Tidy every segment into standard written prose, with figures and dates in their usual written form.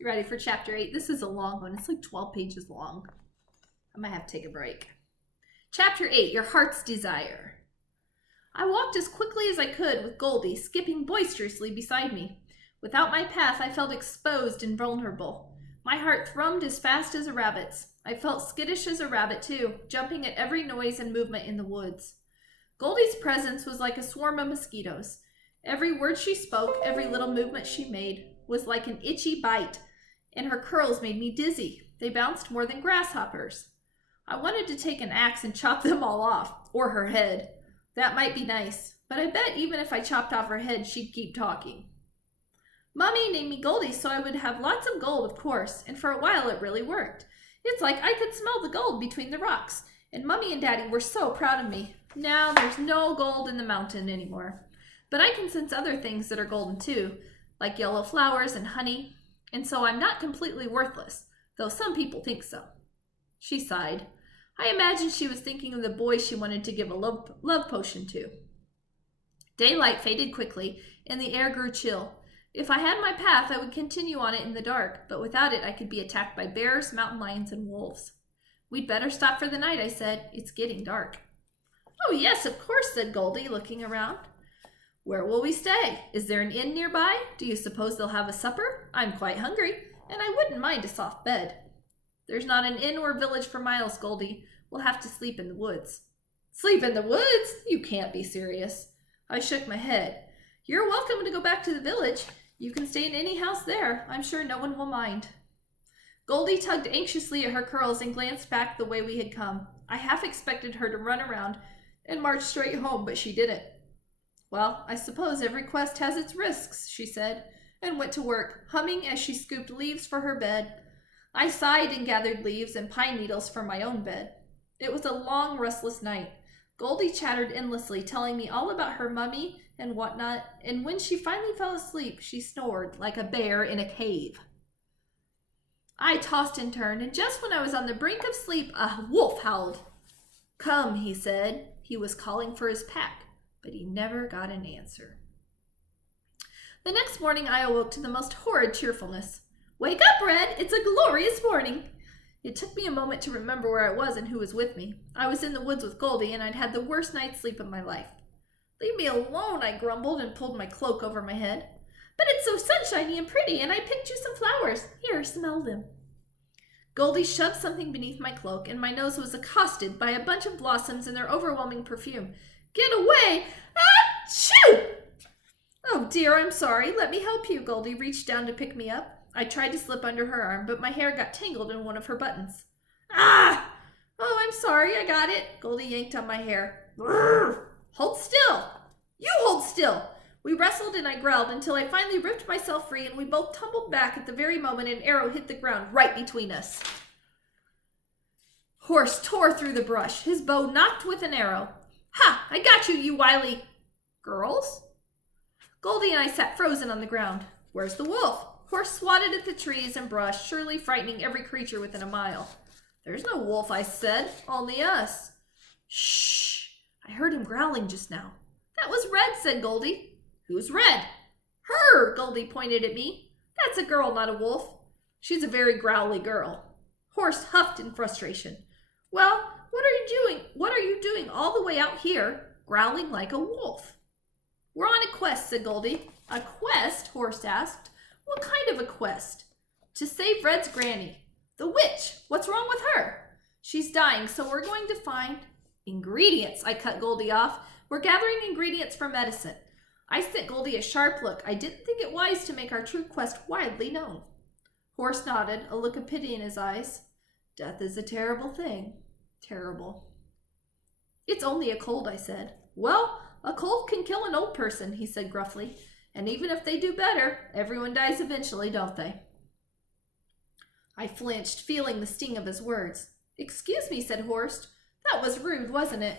You ready for chapter 8? This is a long one. It's like 12 pages long. I might have to take a break. Chapter 8, Your Heart's Desire. I walked as quickly as I could with Goldie skipping boisterously beside me. Without my path, I felt exposed and vulnerable. My heart thrummed as fast as a rabbit's. I felt skittish as a rabbit, too, jumping at every noise and movement in the woods. Goldie's presence was like a swarm of mosquitoes. Every word she spoke, every little movement she made, was like an itchy bite, and her curls made me dizzy. They bounced more than grasshoppers. I wanted to take an axe and chop them all off, or her head. That might be nice, but I bet even if I chopped off her head, she'd keep talking. Mummy named me Goldie so I would have lots of gold, of course, and for a while it really worked. It's like I could smell the gold between the rocks, and Mummy and Daddy were so proud of me. Now there's no gold in the mountain anymore. But I can sense other things that are golden too, like yellow flowers and honey, and so I'm not completely worthless, though some people think so. She sighed. I imagined she was thinking of the boy she wanted to give a love potion to. Daylight faded quickly, and the air grew chill. If I had my path, I would continue on it in the dark, but without it I could be attacked by bears, mountain lions, and wolves. We'd better stop for the night, I said. It's getting dark. Oh, yes, of course, said Goldie, looking around. Where will we stay? Is there an inn nearby? Do you suppose they'll have a supper? I'm quite hungry, and I wouldn't mind a soft bed. There's not an inn or village for miles, Goldie. We'll have to sleep in the woods. Sleep in the woods? You can't be serious. I shook my head. You're welcome to go back to the village. You can stay in any house there. I'm sure no one will mind. Goldie tugged anxiously at her curls and glanced back the way we had come. I half expected her to run around and march straight home, but she didn't. Well, I suppose every quest has its risks, she said, and went to work, humming as she scooped leaves for her bed. I sighed and gathered leaves and pine needles for my own bed. It was a long, restless night. Goldie chattered endlessly, telling me all about her mummy and whatnot, and when she finally fell asleep, she snored like a bear in a cave. I tossed and turned, and just when I was on the brink of sleep, a wolf howled. Come, he said. He was calling for his pack, but he never got an answer. The next morning I awoke to the most horrid cheerfulness. Wake up, Red! It's a glorious morning! It took me a moment to remember where I was and who was with me. I was in the woods with Goldie, and I'd had the worst night's sleep of my life. Leave me alone, I grumbled and pulled my cloak over my head. But it's so sunshiny and pretty, and I picked you some flowers. Here, smell them. Goldie shoved something beneath my cloak, and my nose was accosted by a bunch of blossoms and their overwhelming perfume. Get away! Achoo! Oh dear, I'm sorry. Let me help you. Goldie reached down to pick me up. I tried to slip under her arm, but my hair got tangled in one of her buttons. Ah! Oh, I'm sorry, I got it. Goldie yanked on my hair. Brrr! Hold still! You hold still! We wrestled and I growled until I finally ripped myself free and we both tumbled back at the very moment an arrow hit the ground right between us. Horse tore through the brush, his bow knocked with an arrow. Ha! I got you, you wily... Girls? Goldie and I sat frozen on the ground. Where's the wolf? Horse swatted at the trees and brush, surely frightening every creature within a mile. There's no wolf, I said. Only us. Shh! I heard him growling just now. That was Red, said Goldie. Who's Red? Her! Goldie pointed at me. That's a girl, not a wolf. She's a very growly girl. Horse huffed in frustration. Well, what are you doing? What are you doing all the way out here, growling like a wolf? We're on a quest, said Goldie. A quest? Horse asked. What kind of a quest? To save Red's granny. The witch. What's wrong with her? She's dying, so we're going to find... Ingredients, I cut Goldie off. We're gathering ingredients for medicine. I sent Goldie a sharp look. I didn't think it wise to make our true quest widely known. Horse nodded, a look of pity in his eyes. Death is a terrible thing. Terrible. It's only a cold, I said. Well, a cold can kill an old person, he said gruffly. And even if they do better, everyone dies eventually, don't they? I flinched, feeling the sting of his words. Excuse me, said Horst. That was rude, wasn't it?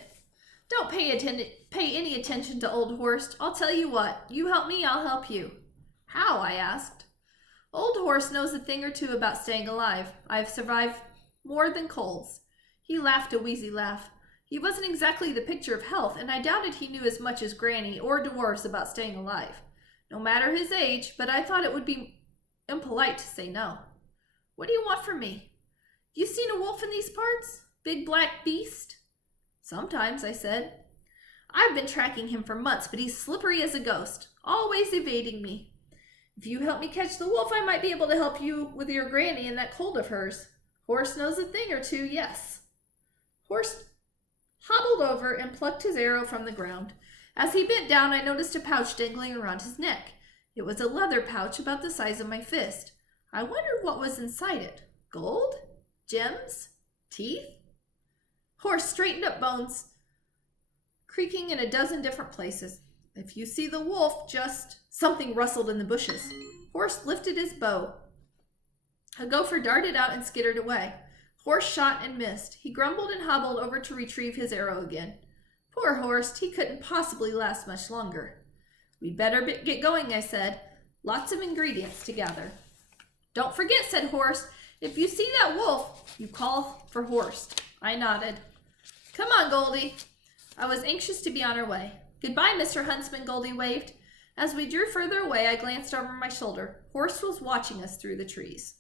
Don't pay any attention to old Horst. I'll tell you what. You help me, I'll help you. How? I asked. Old Horst knows a thing or two about staying alive. I've survived more than colds. He laughed a wheezy laugh. He wasn't exactly the picture of health, and I doubted he knew as much as Granny or dwarves about staying alive. No matter his age, but I thought it Impolite to say no. What do you want from me? You seen a wolf in these parts? Big black beast? Sometimes, I said. I've been tracking him for months, but he's slippery as a ghost, always evading me. If you help me catch the wolf, I might be able to help you with your granny and that cold of hers. Horse knows a thing or two, yes. Horse hobbled over and plucked his arrow from the ground. As he bent down, I noticed a pouch dangling around his neck. It was a leather pouch about the size of my fist. I wondered what was inside it. Gold? Gems? Teeth? Horse straightened up, bones creaking in a dozen different places. If you see the wolf, just... Something rustled in the bushes. Horse lifted his bow. A gopher darted out and skittered away. Horse shot and missed. He grumbled and hobbled over to retrieve his arrow again. Poor Horst, he couldn't possibly last much longer. We'd better get going, I said. Lots of ingredients to gather. Don't forget, said Horst. If you see that wolf, you call for Horst. I nodded. Come on, Goldie. I was anxious to be on our way. Goodbye, Mr. Huntsman, Goldie waved. As we drew further away, I glanced over my shoulder. Horst was watching us through the trees.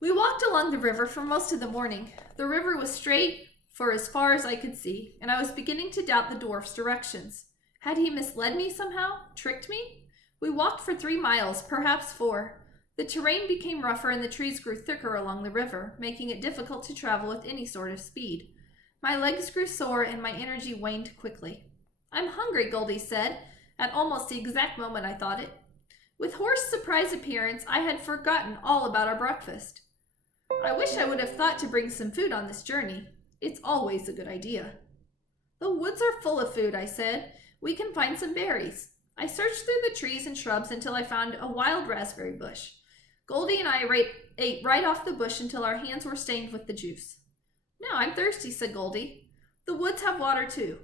We walked along the river for most of the morning. The river was straight for as far as I could see, and I was beginning to doubt the dwarf's directions. Had he misled me somehow? Tricked me? We walked for 3 miles, perhaps 4. The terrain became rougher and the trees grew thicker along the river, making it difficult to travel with any sort of speed. My legs grew sore and my energy waned quickly. I'm hungry, Goldie said, at almost the exact moment I thought it. With Horst's surprise appearance, I had forgotten all about our breakfast. I wish I would have thought to bring some food on this journey. It's always a good idea. The woods are full of food, I said. We can find some berries. I searched through the trees and shrubs until I found a wild raspberry bush. Goldie and I ate right off the bush until our hands were stained with the juice. Now I'm thirsty, said Goldie. The woods have water too.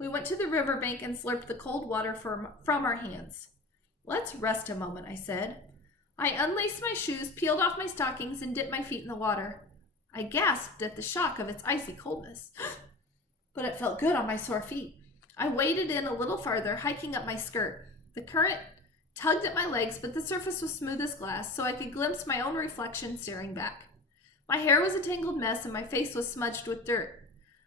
We went to the riverbank and slurped the cold water from our hands. Let's rest a moment, I said. I unlaced my shoes, peeled off my stockings, and dipped my feet in the water. I gasped at the shock of its icy coldness, but it felt good on my sore feet. I waded in a little farther, hiking up my skirt. The current tugged at my legs, but the surface was smooth as glass, so I could glimpse my own reflection staring back. My hair was a tangled mess, and my face was smudged with dirt.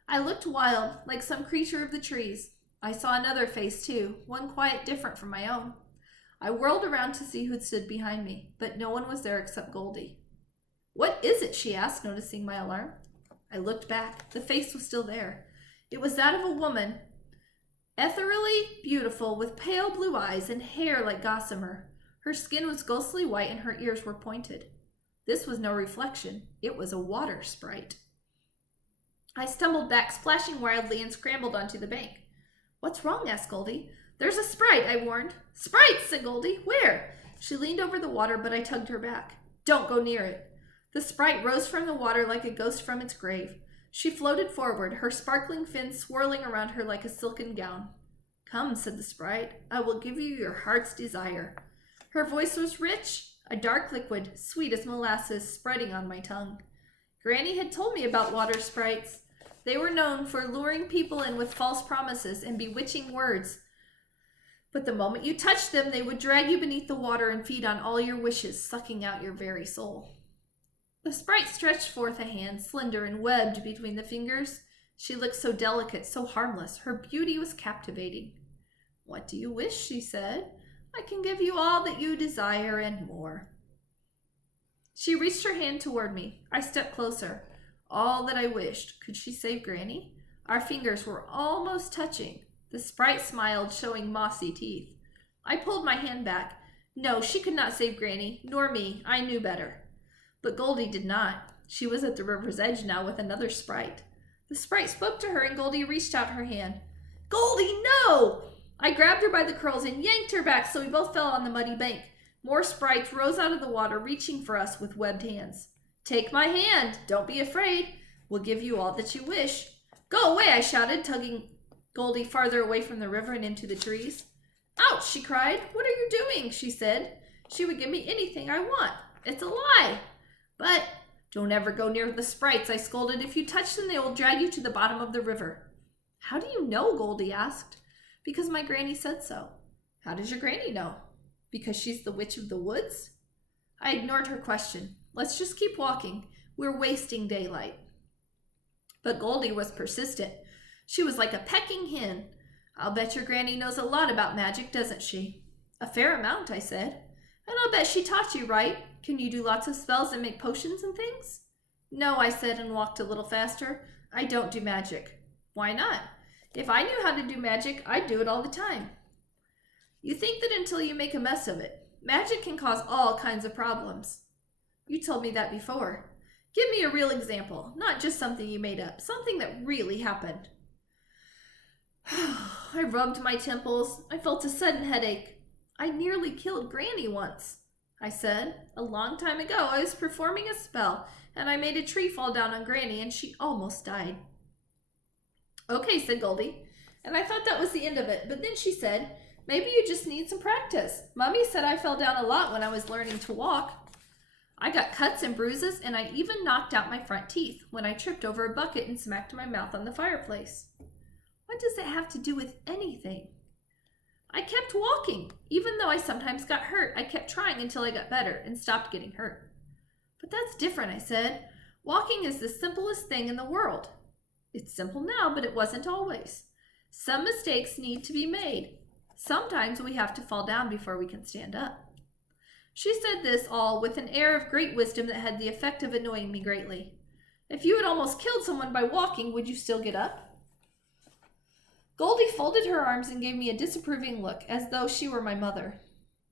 I looked wild, like some creature of the trees. I saw another face, too, one quite different from my own. I whirled around to see who'd stood behind me, but no one was there except Goldie. What is it? She asked, noticing my alarm. I looked back. The face was still there. It was that of a woman, ethereally beautiful, with pale blue eyes and hair like gossamer. Her skin was ghostly white and her ears were pointed. This was no reflection. It was a water sprite. I stumbled back, splashing wildly, and scrambled onto the bank. What's wrong? Asked Goldie. There's a sprite, I warned. Sprite, said Goldie. Where? She leaned over the water, but I tugged her back. Don't go near it. The sprite rose from the water like a ghost from its grave. She floated forward, her sparkling fins swirling around her like a silken gown. Come, said the sprite. I will give you your heart's desire. Her voice was rich, a dark liquid, sweet as molasses, spreading on my tongue. Granny had told me about water sprites. They were known for luring people in with false promises and bewitching words. But the moment you touched them, they would drag you beneath the water and feed on all your wishes, sucking out your very soul. The sprite stretched forth a hand, slender and webbed between the fingers. She looked so delicate, so harmless. Her beauty was captivating. What do you wish? She said. I can give you all that you desire and more. She reached her hand toward me. I stepped closer. All that I wished. Could she save Granny? Our fingers were almost touching. The sprite smiled, showing mossy teeth. I pulled my hand back. No, she could not save Granny, nor me. I knew better. But Goldie did not. She was at the river's edge now with another sprite. The sprite spoke to her, and Goldie reached out her hand. Goldie, no! I grabbed her by the curls and yanked her back so we both fell on the muddy bank. More sprites rose out of the water, reaching for us with webbed hands. Take my hand. Don't be afraid. We'll give you all that you wish. Go away, I shouted, tugging Goldie farther away from the river and into the trees. Ouch, she cried. What are you doing? She said. She would give me anything I want. It's a lie. But don't ever go near the sprites, I scolded. If you touch them, they will drag you to the bottom of the river. How do you know? Goldie asked. Because my granny said so. How does your granny know? Because she's the witch of the woods? I ignored her question. Let's just keep walking. We're wasting daylight. But Goldie was persistent. She was like a pecking hen. I'll bet your granny knows a lot about magic, doesn't she? A fair amount, I said. And I'll bet she taught you, right? Can you do lots of spells and make potions and things? No, I said and walked a little faster. I don't do magic. Why not? If I knew how to do magic, I'd do it all the time. You think that until you make a mess of it. Magic can cause all kinds of problems. You told me that before. Give me a real example, not just something you made up, something that really happened. I rubbed my temples. I felt a sudden headache. I nearly killed Granny once, I said. A long time ago, I was performing a spell, and I made a tree fall down on Granny, and she almost died. Okay, said Goldie, and I thought that was the end of it, but then she said, maybe you just need some practice. Mummy said I fell down a lot when I was learning to walk. I got cuts and bruises, and I even knocked out my front teeth when I tripped over a bucket and smacked my mouth on the fireplace. What does it have to do with anything? I kept walking. Even though I sometimes got hurt, I kept trying until I got better and stopped getting hurt. But that's different, I said. Walking is the simplest thing in the world. It's simple now, but it wasn't always. Some mistakes need to be made. Sometimes we have to fall down before we can stand up. She said this all with an air of great wisdom that had the effect of annoying me greatly. If you had almost killed someone by walking, would you still get up? Goldie folded her arms and gave me a disapproving look, as though she were my mother.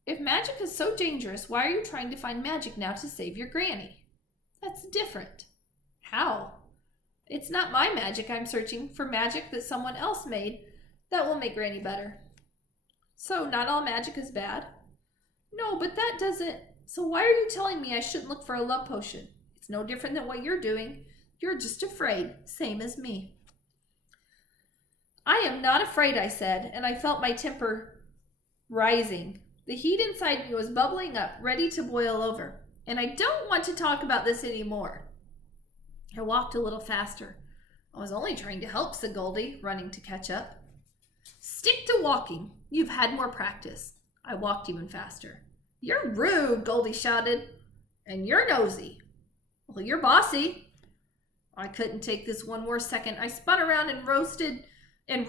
If magic is so dangerous, why are you trying to find magic now to save your granny? That's different. How? It's not my magic. I'm searching for magic that someone else made that will make Granny better. So not all magic is bad? No, but that doesn't... So why are you telling me I shouldn't look for a love potion? It's no different than what you're doing. You're just afraid, same as me. I am not afraid, I said, and I felt my temper rising. The heat inside me was bubbling up, ready to boil over. And I don't want to talk about this anymore. I walked a little faster. I was only trying to help, said Goldie, running to catch up. Stick to walking. You've had more practice. I walked even faster. You're rude, Goldie shouted. And you're nosy. Well, you're bossy. I couldn't take this one more second. I spun around and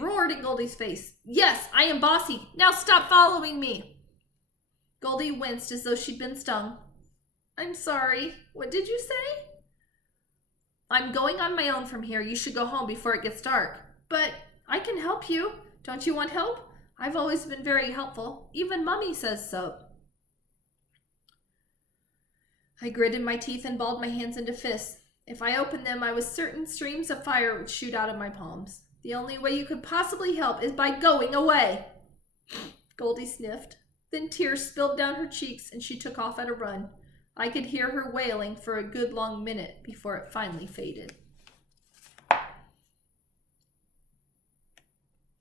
roared in Goldie's face. Yes, I am bossy. Now stop following me. Goldie winced as though she'd been stung. I'm sorry. What did you say? I'm going on my own from here. You should go home before it gets dark. But I can help you. Don't you want help? I've always been very helpful. Even Mummy says so. I gritted my teeth and balled my hands into fists. If I opened them, I was certain streams of fire would shoot out of my palms. The only way you could possibly help is by going away. Goldie sniffed. Then tears spilled down her cheeks and she took off at a run. I could hear her wailing for a good long minute before it finally faded.